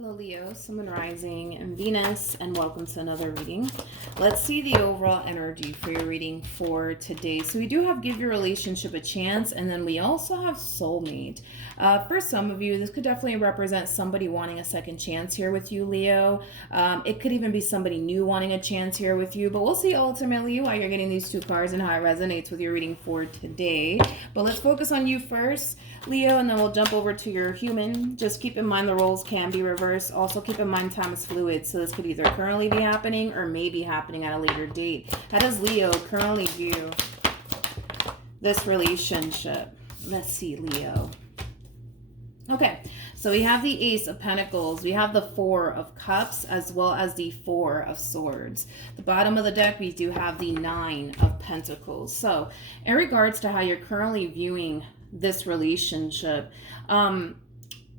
Hello Leo, Sun, Moon, Rising, and Venus, and welcome to another reading. Let's see the overall energy for your reading for today. So we do have Give Your Relationship a Chance, and then we also have Soulmate. For some of you, this could definitely represent somebody wanting a second chance here with you, Leo. It could even be somebody new wanting a chance here with you, but we'll see ultimately why you're getting these two cards and how it resonates with your reading for today. But let's focus on you first, Leo, and then we'll jump over to your human. Just keep in mind the roles can be reversed. Also keep in mind time is fluid, so this could either currently be happening or may be happening at a later date. How does Leo currently view this relationship? Let's see, Leo. Okay, so we have the Ace of Pentacles, we have the Four of Cups, as well as the Four of Swords. The bottom of the deck, we do have the Nine of Pentacles. So in regards to how you're currently viewing this relationship,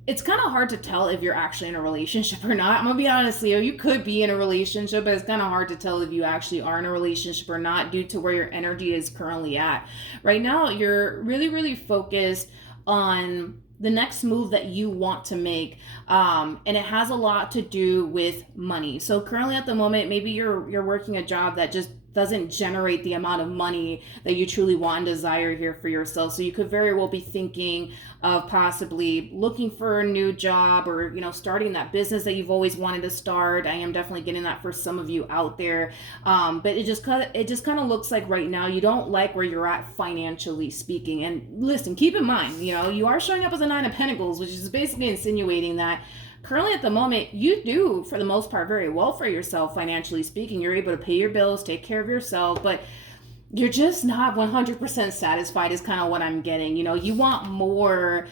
it's kind of hard to tell if you're actually in a relationship or not. I'm gonna be honest, Leo, you could be in a relationship, but it's kind of hard to tell if you actually are in a relationship or not due to where your energy is currently at. Right now, you're really focused on the next move that you want to make, and it has a lot to do with money. So currently at the moment, maybe you're working a job that just doesn't generate the amount of money that you truly want and desire here for yourself. So you could very well be thinking of possibly looking for a new job, or starting that business that you've always wanted to start. I am definitely getting that for some of you out there, but it just kind of looks like right now you don't like where you're at financially speaking. And listen, keep in mind, you are showing up as a Nine of Pentacles, which is basically insinuating that currently at the moment, you do, for the most part, very well for yourself, financially speaking. You're able to pay your bills, take care of yourself, but you're just not 100% satisfied is kind of what I'm getting. You want more,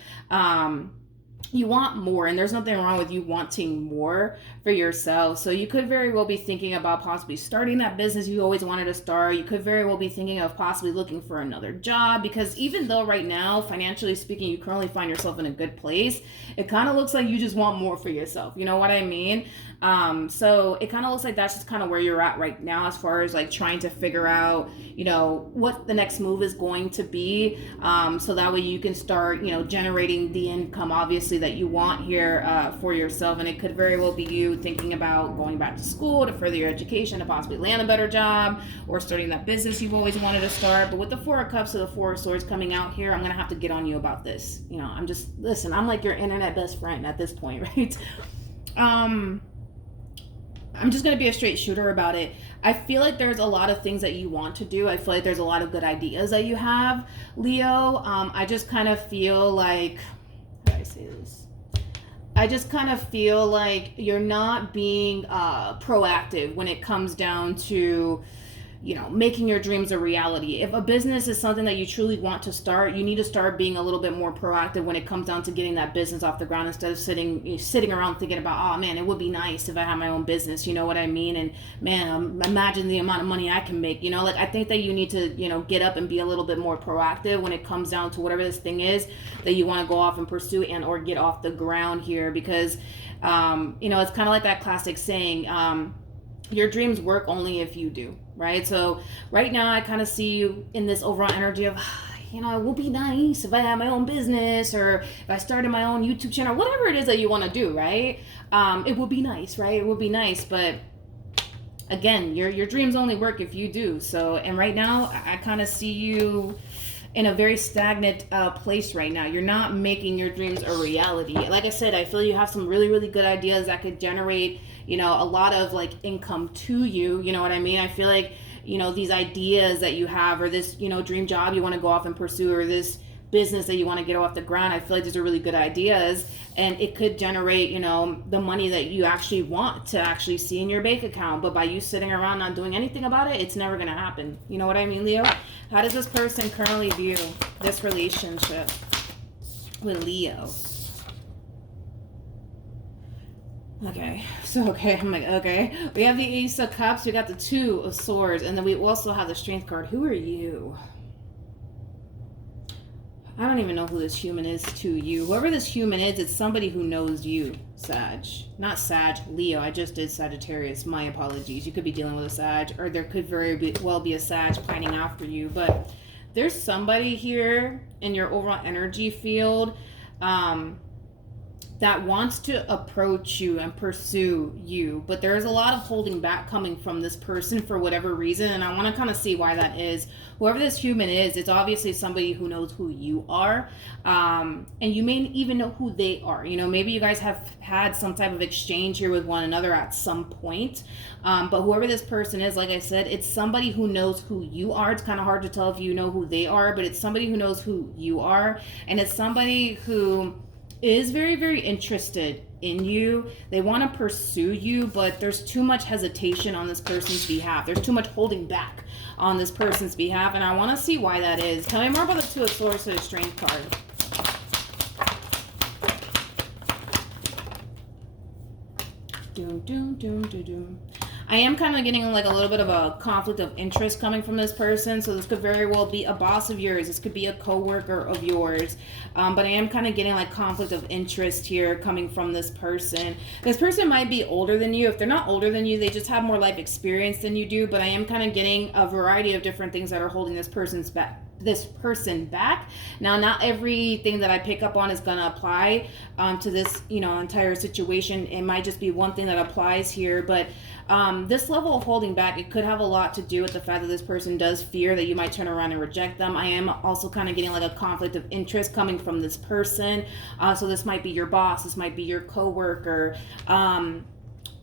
and there's nothing wrong with you wanting more for yourself. So you could very well be thinking about possibly starting that business you always wanted to start. You could very well be thinking of possibly looking for another job, because even though right now, financially speaking, you currently find yourself in a good place, it kind of looks like you just want more for yourself. You know what I mean? So it kind of looks like that's just kind of where you're at right now, as far as like trying to figure out, what the next move is going to be. So that way you can start, generating the income, obviously, that you want here for yourself. And it could very well be you thinking about going back to school to further your education, to possibly land a better job, or starting that business you've always wanted to start. But with the Four of Cups or the Four of Swords coming out here, I'm gonna have to get on you about this. I'm like your internet best friend at this point, right? I'm just going to be a straight shooter about it. I feel like there's a lot of things that you want to do. I feel like there's a lot of good ideas that you have, Leo. I just kind of feel like, how do I say this? I just kind of feel like you're not being proactive when it comes down to making your dreams a reality. If a business is something that you truly want to start, you need to start being a little bit more proactive when it comes down to getting that business off the ground, instead of sitting around thinking about, oh man, it would be nice if I had my own business, you know what I mean? And man, imagine the amount of money I can make, I think that you need to, get up and be a little bit more proactive when it comes down to whatever this thing is that you want to go off and pursue and or get off the ground here, because, it's kind of like that classic saying, your dreams work only if you do, right? So right now I kind of see you in this overall energy of, it would be nice if I had my own business, or if I started my own YouTube channel, whatever it is that you want to do, right? It would be nice, right? It would be nice, but again, your dreams only work if you do. So, and right now I kind of see you in a very stagnant place right now. You're not making your dreams a reality. Like I said, I feel you have some really good ideas that could generate a lot of like income to you, you know what I mean? I feel like, these ideas that you have, or this, dream job you want to go off and pursue, or this business that you want to get off the ground, I feel like these are really good ideas, and it could generate, the money that you actually want to actually see in your bank account. But by you sitting around not doing anything about it, it's never going to happen. You know what I mean, Leo? How does this person currently view this relationship with Leo? Okay, I'm like, okay. We have the Ace of Cups, we got the Two of Swords, and then we also have the Strength card. Who are you? I don't even know who this human is to you. Whoever this human is, it's somebody who knows you, Sag. Not Sag, Leo. I just did Sagittarius. My apologies. You could be dealing with a Sag, or there could very well be a Sag pining after you. But there's somebody here in your overall energy field that wants to approach you and pursue you, but there's a lot of holding back coming from this person for whatever reason, and I want to kind of see why that is. Whoever this human is, it's obviously somebody who knows who you are, and you may even know who they are. You know, maybe you guys have had some type of exchange here with one another at some point, but whoever this person is, like I said, it's somebody who knows who you are. It's kind of hard to tell if you know who they are, but it's somebody who knows who you are, and it's somebody who is very, very interested in you. They want to pursue you, but there's too much hesitation on this person's behalf. There's too much holding back on this person's behalf, and I want to see why that is. Tell me more about the Two of Swords to the Strength card. Doom, doom, doom, doom, doom. I am kind of getting like a little bit of a conflict of interest coming from this person. So this could very well be a boss of yours. This could be a coworker of yours. But I am kind of getting like conflict of interest here coming from this person. This person might be older than you. If they're not older than you, they just have more life experience than you do. But I am kind of getting a variety of different things that are holding this person back. Now, not everything that I pick up on is going to apply to this, you know, entire situation. It might just be one thing that applies here, but this level of holding back, it could have a lot to do with the fact that this person does fear that you might turn around and reject them. I am also kind of getting like a conflict of interest coming from this person. So this might be your boss, this might be your coworker.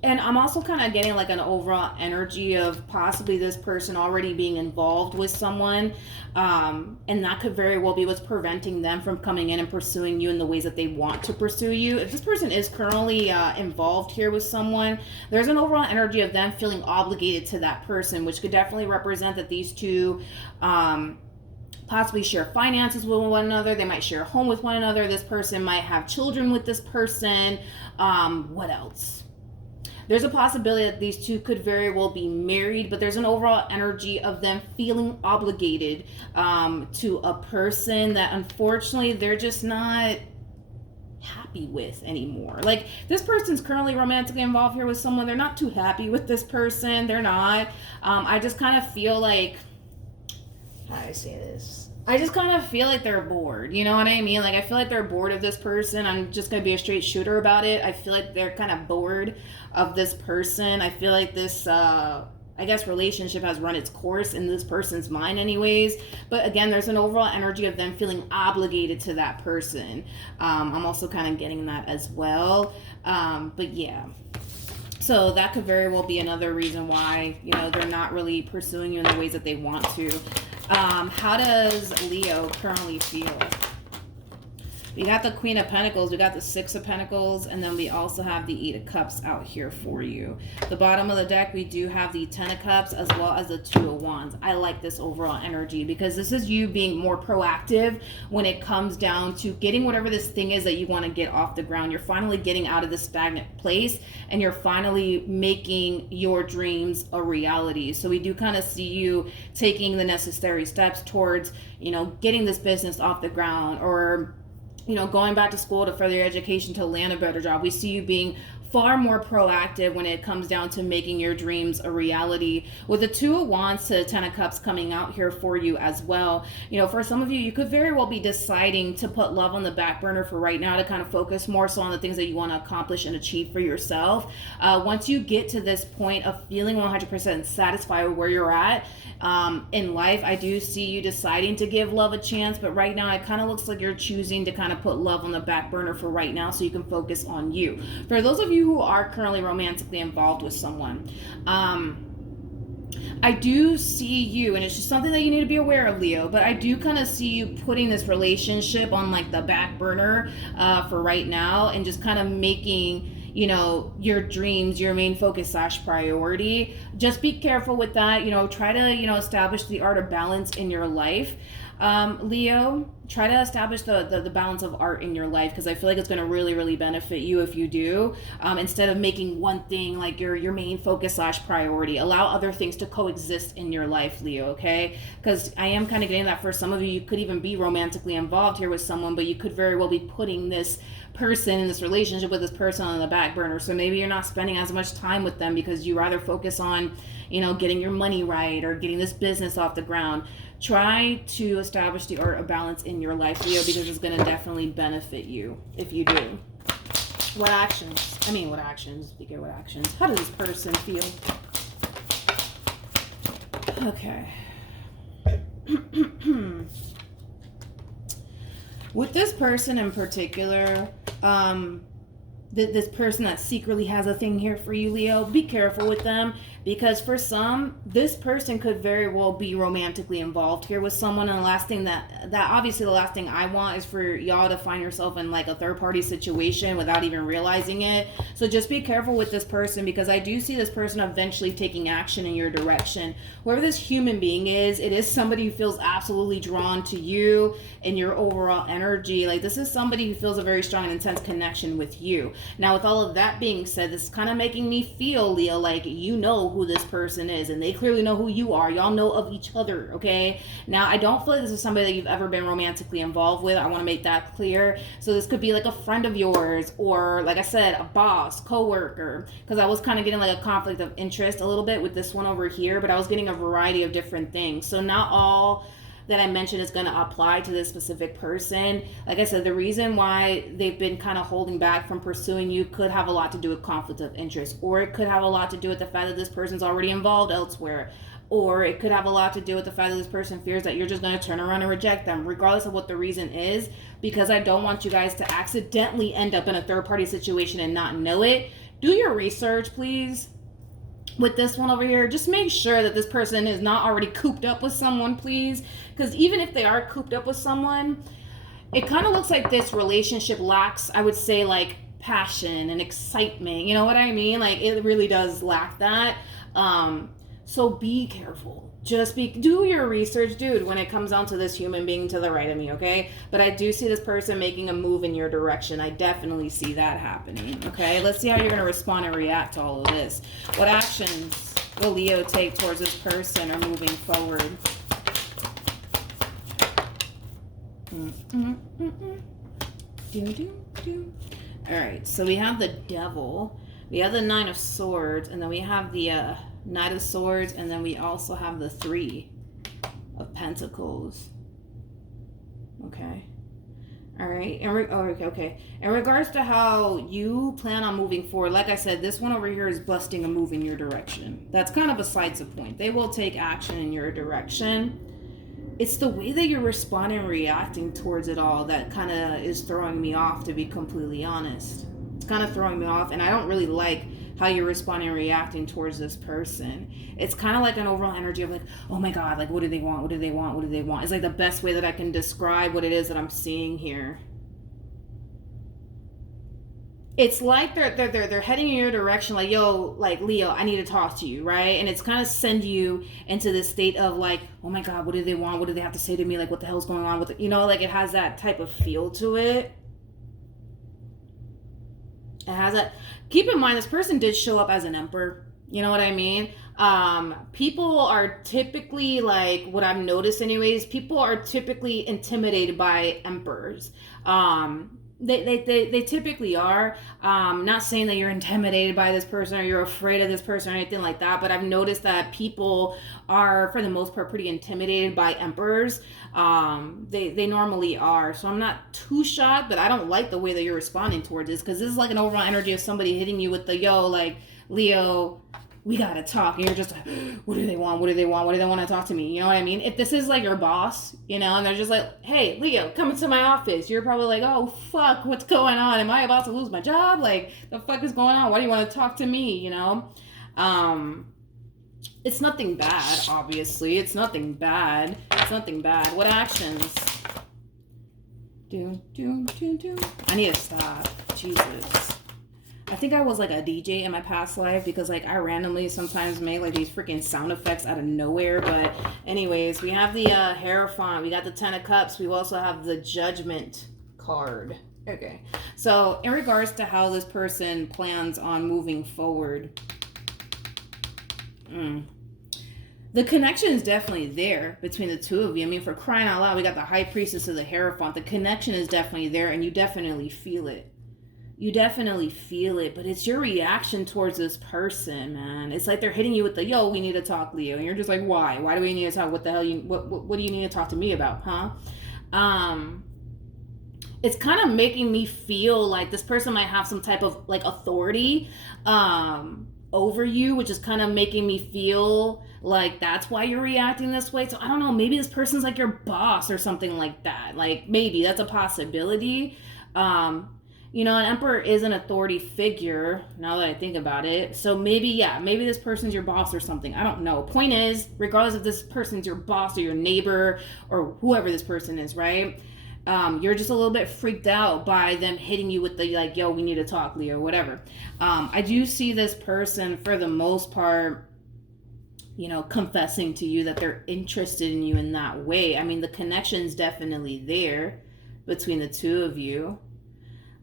And I'm also kind of getting like an overall energy of possibly this person already being involved with someone. And that could very well be what's preventing them from coming in and pursuing you in the ways that they want to pursue you. If this person is currently involved here with someone, there's an overall energy of them feeling obligated to that person, which could definitely represent that these two possibly share finances with one another. They might share a home with one another. This person might have children with this person. What else? There's a possibility that these two could very well be married, but there's an overall energy of them feeling obligated to a person that unfortunately they're just not happy with anymore. Like, this person's currently romantically involved here with someone. They're not too happy with this person. They're not. I just kind of feel like, how do I say this? I just kind of feel like they're bored. You know what I mean? Like, I feel like they're bored of this person. I'm just going to be a straight shooter about it. I feel like they're kind of bored of this person. I feel like this, I guess, relationship has run its course in this person's mind anyways. But again, there's an overall energy of them feeling obligated to that person. I'm also kind of getting that as well. But yeah. So that could very well be another reason why, you know, they're not really pursuing you in the ways that they want to. How does Leo currently feel? We got the Queen of Pentacles, we got the Six of Pentacles, and then we also have the Eight of Cups out here for you. The bottom of the deck, we do have the Ten of Cups as well as the Two of Wands. I like this overall energy because this is you being more proactive when it comes down to getting whatever this thing is that you want to get off the ground. You're finally getting out of this stagnant place and you're finally making your dreams a reality. So we do kind of see you taking the necessary steps towards, you know, getting this business off the ground, or, you know, going back to school to further your education to land a better job. We see you being far more proactive when it comes down to making your dreams a reality. With the Two of Wands to the Ten of Cups coming out here for you as well. You know, for some of you, you could very well be deciding to put love on the back burner for right now to kind of focus more so on the things that you want to accomplish and achieve for yourself. Once you get to this point of feeling 100% satisfied with where you're at in life, I do see you deciding to give love a chance, but right now it kind of looks like you're choosing to kind of put love on the back burner for right now so you can focus on you. For those of you who are currently romantically involved with someone, I do see you, and it's just something that you need to be aware of, Leo, but I do kind of see you putting this relationship on like the back burner for right now and just kind of making, you know, your dreams your main focus / priority. Just be careful with that. You know, try to, you know, establish the art of balance in your life. Leo, try to establish the balance of art in your life, because I feel like it's going to really, really benefit you if you do. Instead of making one thing like your main focus / priority, allow other things to coexist in your life, Leo, okay? Because I am kind of getting that for some of you, you could even be romantically involved here with someone, but you could very well be putting this person in this relationship with this person on the back burner. So maybe you're not spending as much time with them because you rather focus on, you know, getting your money right or getting this business off the ground. Try to establish the art of balance in your life, Leo, because it's going to definitely benefit you if you do. What actions? What actions? Speaking of what actions, how does this person feel? Okay. With this person in particular, this person that secretly has a thing here for you, Leo, be careful with them, because for some, this person could very well be romantically involved here with someone, and the last thing that obviously the last thing I want is for y'all to find yourself in like a third party situation without even realizing it. So just be careful with this person, because I do see this person eventually taking action in your direction. Whoever this human being is, it is somebody who feels absolutely drawn to you and your overall energy. Like, this is somebody who feels a very strong and intense connection with you. Now, with all of that being said, this is kind of making me feel, Leo, like you know who this person is, and they clearly know who you are. Y'all know of each other, okay? Now, I don't feel like this is somebody that you've ever been romantically involved with. I want to make that clear. So this could be like a friend of yours, or like I said, a boss, co-worker, because I was kind of getting like a conflict of interest a little bit with this one over here, but I was getting a variety of different things. So not all that I mentioned is going to apply to this specific person. Like I said, the reason why they've been kind of holding back from pursuing you could have a lot to do with conflict of interest, or it could have a lot to do with the fact that this person's already involved elsewhere, or it could have a lot to do with the fact that this person fears that you're just going to turn around and reject them, regardless of what the reason is, because I don't want you guys to accidentally end up in a third party situation and not know it. Do your research, please. With this one over here, just make sure that this person is not already cooped up with someone, please. Because even if they are cooped up with someone, it kind of looks like this relationship lacks, I would say, like passion and excitement. You know what I mean? Like, it really does lack that. So be careful. Just do your research, dude, when it comes down to this human being to the right of me, okay? But I do see this person making a move in your direction. I definitely see that happening, okay? Let's see how you're going to respond and react to all of this. What actions will Leo take towards this person or moving forward? All right, so we have the Devil. We have the Nine of Swords, and then we have the Knight of Swords, and then we also have the Three of Pentacles. Okay. All right. Okay. In regards to how you plan on moving forward, like I said, this one over here is busting a move in your direction. That's kind of besides the point. They will take action in your direction. It's the way that you're responding and reacting towards it all that kind of is throwing me off, to be completely honest. It's kind of throwing me off, and I don't really like how you're responding and reacting towards this person. It's kind of like an overall energy of like, oh my God, like, what do they want? What do they want? What do they want? It's like the best way that I can describe what it is that I'm seeing here. It's like they're heading in your direction, like, yo, like, Leo, I need to talk to you, right? And it's kind of send you into this state of like, oh my God, what do they want? What do they have to say to me? Like, what the hell's going on with it? You know, like, it has that type of feel to it. It has that. Keep in mind, this person did show up as an emperor. You know what I mean? People are typically, like, what I've noticed anyways, people are typically intimidated by emperors. They typically are. Not saying that you're intimidated by this person or you're afraid of this person or anything like that, but I've noticed that people are, for the most part, pretty intimidated by emperors. They normally are. So I'm not too shocked, but I don't like the way that you're responding towards this, because this is like an overall energy of somebody hitting you with the, yo, like, Leo, we gotta talk. And you're just like, what do they want? What do they want? What do they want to talk to me? You know what I mean? If this is like your boss, you know, and they're just like, hey, Leo, come into my office. You're probably like, oh, fuck, what's going on? Am I about to lose my job? Like, the fuck is going on? Why do you want to talk to me? You know? It's nothing bad, obviously. It's nothing bad. It's nothing bad. What actions? I need to stop. Jesus. I think I was like a DJ in my past life, because like I randomly sometimes make like these freaking sound effects out of nowhere. But anyways, we have the Hierophant, we got the Ten of Cups, we also have the Judgment card. Okay, so in regards to how this person plans on moving forward, the connection is definitely there between the two of you. I mean, for crying out loud, we got the High Priestess of the Hierophant. The connection is definitely there, and you definitely feel it. You definitely feel it, but it's your reaction towards this person, man. It's like they're hitting you with the, yo, we need to talk, Leo. And you're just like, why? Why do we need to talk? What the hell? What do you need to talk to me about, huh? it's kind of making me feel like this person might have some type of like authority over you, which is kind of making me feel like that's why you're reacting this way. So I don't know, maybe this person's like your boss or something like that. Like maybe that's a possibility. You know, an emperor is an authority figure, now that I think about it. So maybe, yeah, maybe this person's your boss or something. I don't know. Point is, regardless if this person's your boss or your neighbor or whoever this person is, right? You're just a little bit freaked out by them hitting you with the, like, yo, we need to talk, Leo, whatever. I do see this person, for the most part, you know, confessing to you that they're interested in you in that way. I mean, the connection's definitely there between the two of you.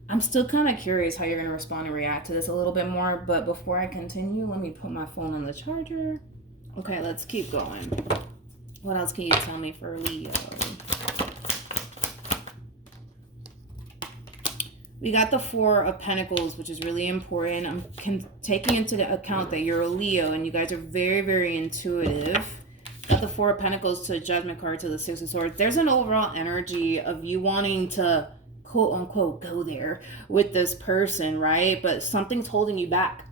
I'm still kind of curious how you're going to respond and react to this a little bit more. But before I continue, let me put my phone on the charger. Okay, let's keep going. What else can you tell me for Leo? We got the Four of Pentacles, which is really important. I'm taking into account that you're a Leo and you guys are very, very intuitive. Got the Four of Pentacles to a Judgment card to the Six of Swords. There's an overall energy of you wanting to quote unquote go there with this person, right? But something's holding you back.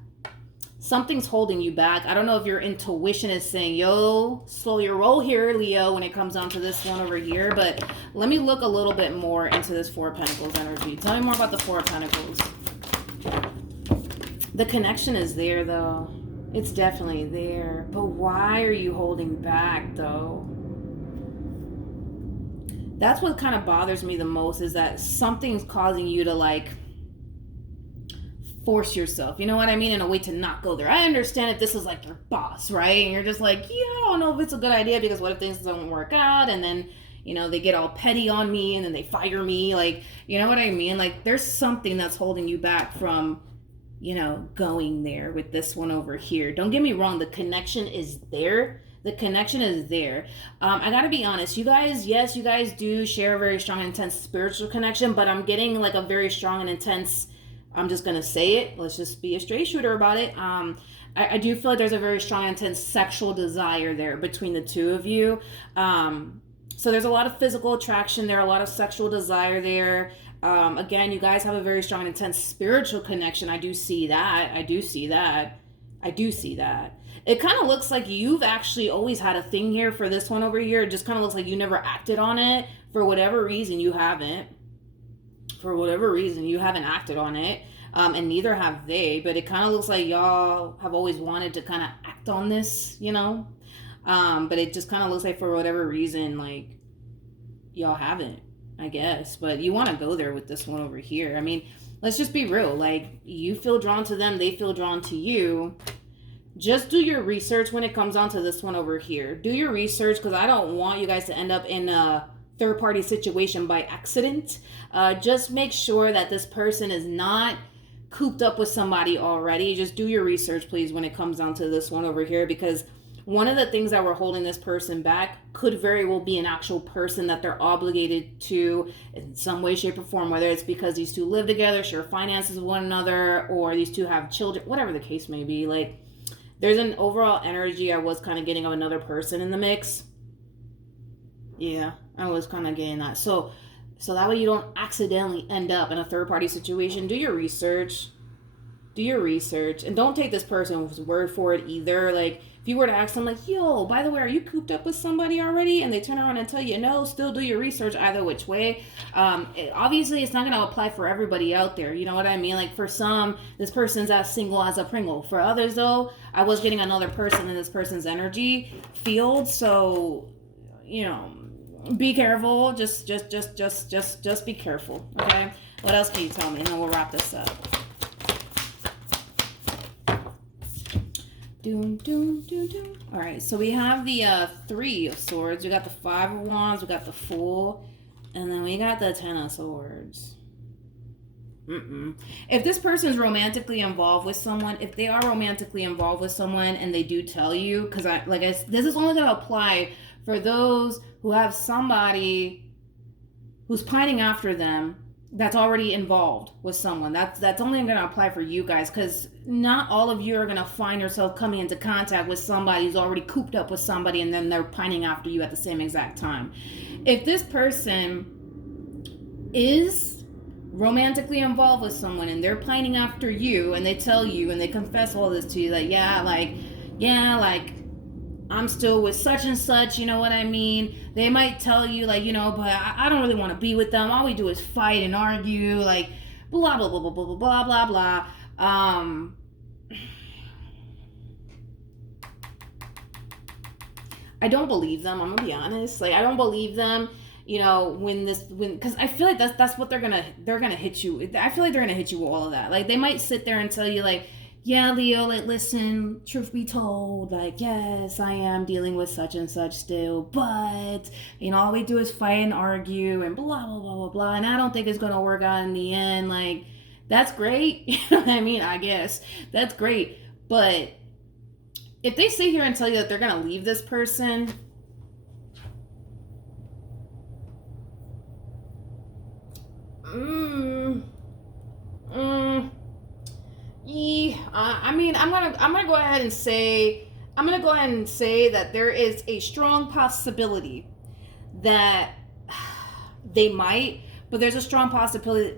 Something's holding you back. I don't know if your intuition is saying, yo, slow your roll here, Leo, when it comes down to this one over here. But let me look a little bit more into this Four of Pentacles energy. Tell me more about the Four of Pentacles. The connection is there, though. It's definitely there. But why are you holding back, though? That's what kind of bothers me the most, is that something's causing you to, like, force yourself, you know what I mean, in a way to not go there. I understand if this is like your boss, right? And you're just like, yeah, I don't know if it's a good idea, because what if things don't work out and then, you know, they get all petty on me and then they fire me, like, you know what I mean? Like, there's something that's holding you back from, you know, going there with this one over here. Don't get me wrong, the connection is there. The connection is there. I gotta be honest, you guys, yes, you guys do share a very strong, intense spiritual connection, but I'm getting like a very strong and intense, I'm just gonna say it, let's just be a straight shooter about it. I do feel like there's a very strong, intense sexual desire there between the two of you. So there's a lot of physical attraction there, a lot of sexual desire there. Again, you guys have a very strong and intense spiritual connection. I do see that. It kind of looks like you've actually always had a thing here for this one over here. It just kind of looks like you never acted on it. For whatever reason, you haven't. Acted on it. And neither have they. But it kind of looks like y'all have always wanted to kind of act on this, you know? But it just kind of looks like for whatever reason, like, y'all haven't, I guess. But you want to go there with this one over here. I mean, let's just be real. Like, you feel drawn to them. They feel drawn to you. Just do your research when it comes on to this one over here. Do your research, because I don't want you guys to end up in a third-party situation by accident. Just make sure that this person is not cooped up with somebody already. Just do your research, please, when it comes down to this one over here, because one of the things that were holding this person back could very well be an actual person that they're obligated to in some way, shape, or form, whether it's because these two live together, share finances with one another, or these two have children, whatever the case may be. Like, there's an overall energy I was kind of getting of another person in the mix. Yeah, I was kind of getting that. So that way you don't accidentally end up in a third-party situation. Do your research. And don't take this person's word for it either. Like, if you were to ask them, like, yo, by the way, are you cooped up with somebody already? And they turn around and tell you no, still do your research either which way. Obviously, it's not going to apply for everybody out there. You know what I mean? Like, for some, this person's as single as a Pringle. For others, though, I was getting another person in this person's energy field. So, you know, be careful. Just be careful. Okay. What else can you tell me? And then we'll wrap this up. All right, so we have the Three of Swords. We got the Five of Wands. We got the Fool, and then we got the Ten of Swords. If this person's romantically involved with someone, if they are romantically involved with someone, and they do tell you, because this is only going to apply for those who have somebody who's pining after them that's already involved with someone. That's only going to apply for you guys, because not all of you are going to find yourself coming into contact with somebody who's already cooped up with somebody and then they're pining after you at the same exact time. If this person is romantically involved with someone and they're pining after you, and they tell you and they confess all this to you, that yeah, like I'm still with such and such, you know what I mean? They might tell you, like, you know, but I don't really want to be with them. All we do is fight and argue, like, blah, blah, blah, blah, blah, blah, blah, blah. I don't believe them. I'm gonna be honest. Like, I don't believe them. You know, because I feel like that's what they're gonna hit you. I feel like they're gonna hit you with all of that. Like, they might sit there and tell you, like, yeah, Leo, like, listen, truth be told, like, yes, I am dealing with such and such still, but, you know, all we do is fight and argue and blah, blah, blah, blah, blah, and I don't think it's going to work out in the end. Like, that's great. You know what I mean? I guess. That's great. But if they sit here and tell you that they're going to leave this person, I mean, I'm gonna go ahead and say that there is a strong possibility that they might, but there's a strong possibility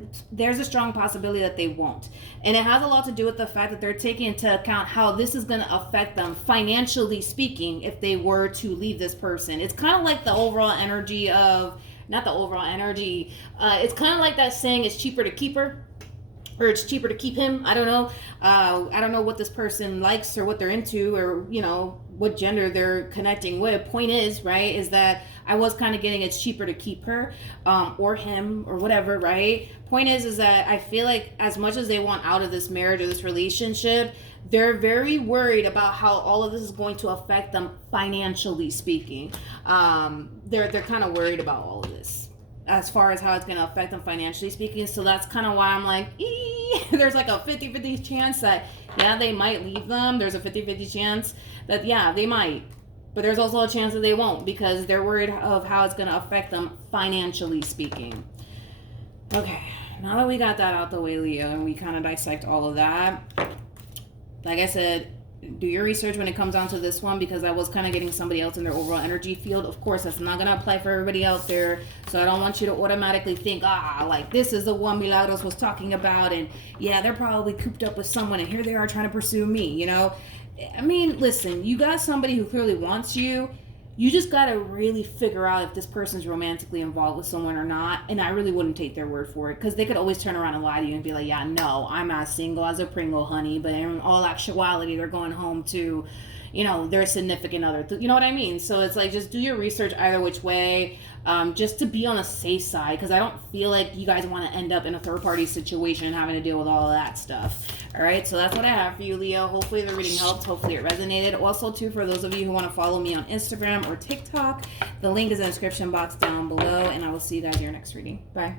that they won't. And it has a lot to do with the fact that they're taking into account how this is going to affect them financially speaking if they were to leave this person. It's kind of like the overall energy of, not the overall energy, it's kind of like that saying, it's cheaper to keep her, or it's cheaper to keep him. I don't know. I don't know what this person likes or what they're into, or, you know, what gender they're connecting with. Point is, right, is that I was kind of getting, it's cheaper to keep her, or him, or whatever, right? Point is that I feel like as much as they want out of this marriage or this relationship, they're very worried about how all of this is going to affect them financially speaking. They're kind of worried about all of this as far as how it's going to affect them financially speaking. So that's kind of why I'm like, there's like a 50-50 chance that, yeah, they might leave them. There's a 50-50 chance that, yeah, they might. But there's also a chance that they won't, because they're worried of how it's going to affect them financially speaking. Okay, now that we got that out the way, Leo, and we kind of dissect all of that, like I said, do your research when it comes down to this one, because I was kind of getting somebody else in their overall energy field. Of course, that's not going to apply for everybody out there, so I don't want you to automatically think, like, this is the one Milagros was talking about, and yeah, they're probably cooped up with someone, and here they are trying to pursue me, you know? I mean, listen, you got somebody who clearly wants you. You just got to really figure out if this person's romantically involved with someone or not. And I really wouldn't take their word for it, because they could always turn around and lie to you and be like, yeah, no, I'm as single as a Pringle, honey. But in all actuality, they're going home to, you know, their significant other. You know what I mean? So it's like, just do your research either which way, just to be on a safe side, because I don't feel like you guys want to end up in a third-party situation and having to deal with all of that stuff. All right, so that's what I have for you, Leo. Hopefully the reading helped. Hopefully it resonated. Also, too, for those of you who want to follow me on Instagram or TikTok, the link is in the description box down below, and I will see you guys in your next reading. Bye.